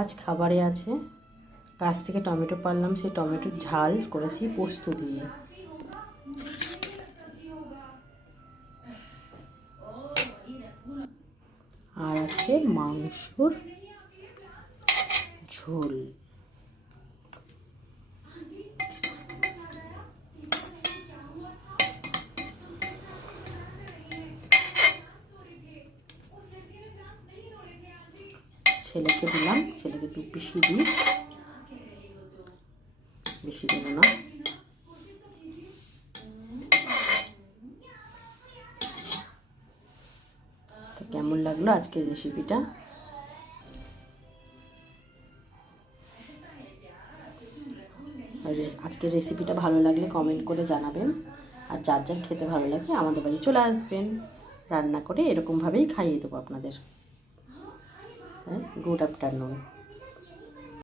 আজ খাবারে আছে গাছ থেকে টমেটো পারলাম, সেই টমেটোর ঝাল করেছি পোস্ত দিয়ে। আর আছে মাংসর ঝোল। ছেলেকে দিলাম, ছেলেকে 2 পিসি দিই, বেশি দেবো না। তো কেমন লাগলো আজকের রেসিপিটা? আজকের রেসিপিটা ভালো লাগলে কমেন্ট করে জানাবেন, আর যার যার খেতে ভালো লাগে আমাদের বাড়ি চলে আসবেন, রান্না করে এরকমভাবেই খাইয়ে দেবো আপনাদের। Good afternoon.